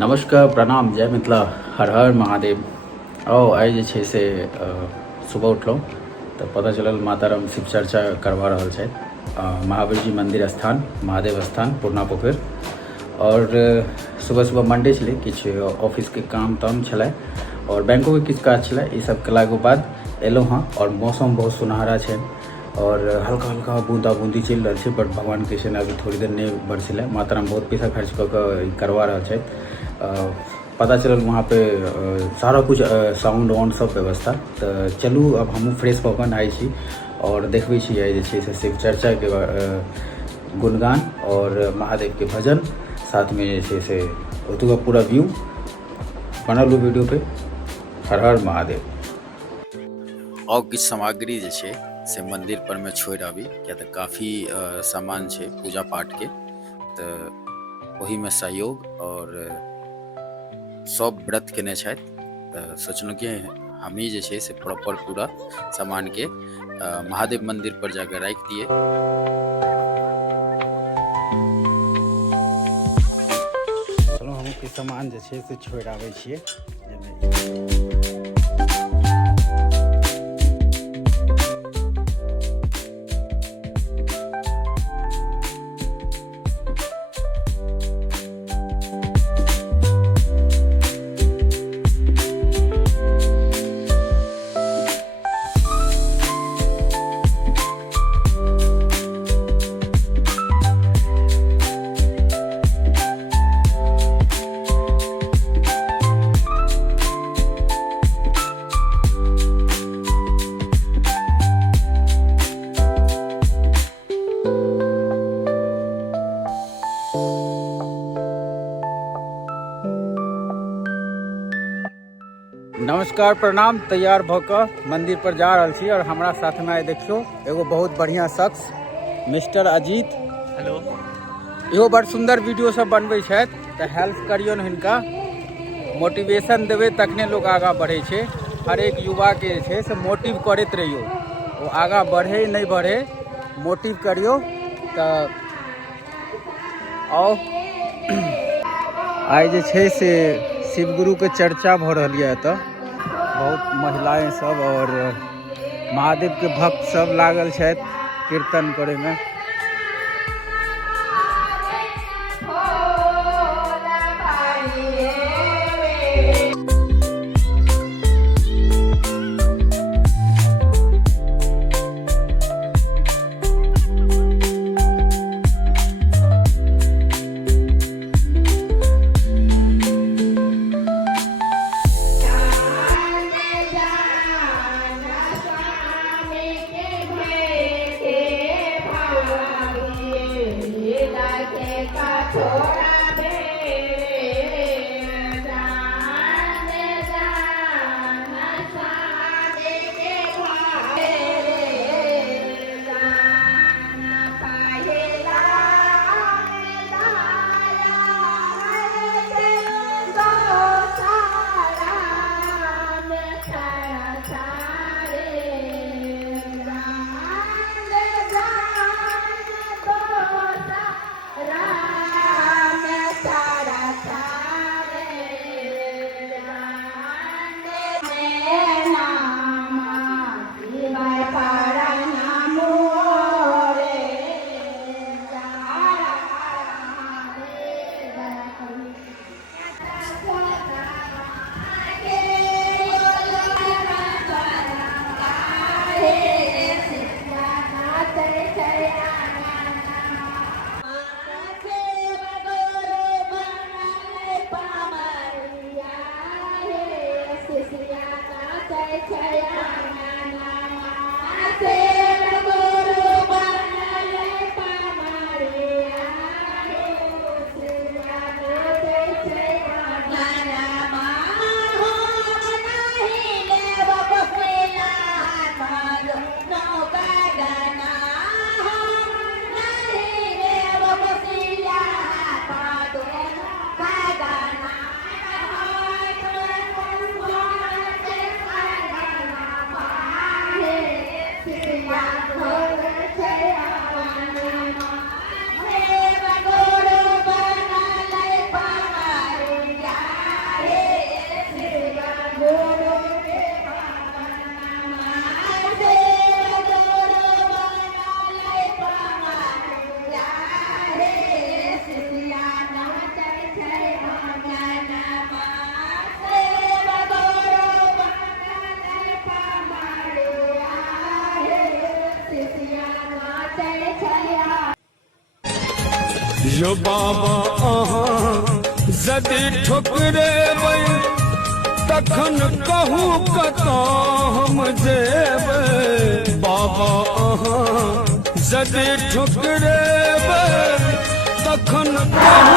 नमस्कार, प्रणाम, जय मिथिला, हर हर महादेव। आइ जे छै से सुबह उठलहुँ तऽ पता चलल माताराम शिव चर्चा करवा रहल छथि महावीर जी मन्दिर स्थान, महादेव स्थान, पुरना पोखरि। और सुबह सुबह मंडे छलै, किछु ऑफिसके काम ताम छलै और बैंकोके किछु काज छलै। ई सब केलाके बाद एलहुँ हँ और मौसम बहुत सुनहरा छै और हल्का हल्का बूंदा बूंदी चलि रहल छै, बट भगवान कृष्ण अभी थोड़ी देर नहीं बरसिलै। माताराम बहुत पैसा खर्च कऽ कऽ करवा रहल छथि। पता चलल वहाँ पे सारा कुछ साउंड वाउंड सब व्यवस्था। तो चलू अब हमहूँ फ्रेश भऽ कऽ नहाइ छी और देखबै छी जे छै से शिव चर्चाके गुणगान और महादेव के भजन, साथ में जे छै से ओतुका पूरा व्यू बनल वीडियो पे। हर हर महादेव। और किछु सामग्री जे छै से मंदिर पर में छोड़ि आबी, किया तऽ काफ़ी सामान छै पूजा पाठ के, तो वही में सहयोग और सब व्रत केने छथि। तो सोचलहुँ कि हमही जे छै से प्रॉपर पूरा सामान के महादेव मंदिर पर जाकर राखि दिए। चलो हम के सामान जे छै से छोड़ि आबै छियै। नमस्कार, प्रणाम। तैयार भऽ कऽ मंदिर पर जा रहल छी और हमारा साथ में आइ देखियो एगो बहुत बढ़िया शख्स मिस्टर अजीत। हेलो। इहो बड़ सुंदर वीडियो सब बनबै छथि, तऽ हेल्प करियौन हिनका। मोटिवेशन देबै तखने लोग आगाँ बढ़ै छै। हर एक युवा के जे छै से मोटिव करैत रहियो, वो आगाँ बढ़े नहीं बढ़े, मोटिव करियो। तऽ आओ आइ जे छै से शिव गुरु के चर्चा भऽ रहल यऽ एतऽ। बहुत महिलाएं सब और महादेव के भक्त सब लागल छथि कीर्तन करे में। यो बाबा अहाँ यदि ठुकरेबै तखन कहू कतऽ हम जेबै बाबा अहाँ यदि ठुकरेबै तखन कहू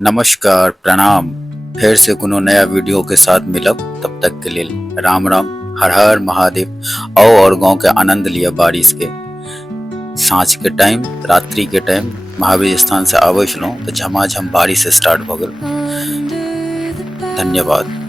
नमस्कार, प्रणाम। फिर से कोनो नया वीडियो के साथ मिलब। तब तक के लिए राम राम, हर हर महादेव। आओ और गांव के आनंद लिया बारिश के। सांझ के टाइम, रात्रि के टाइम महावीर स्थान से आवे छलहुँ तो झमाझम बारिश स्टार्ट भ गेल। धन्यवाद।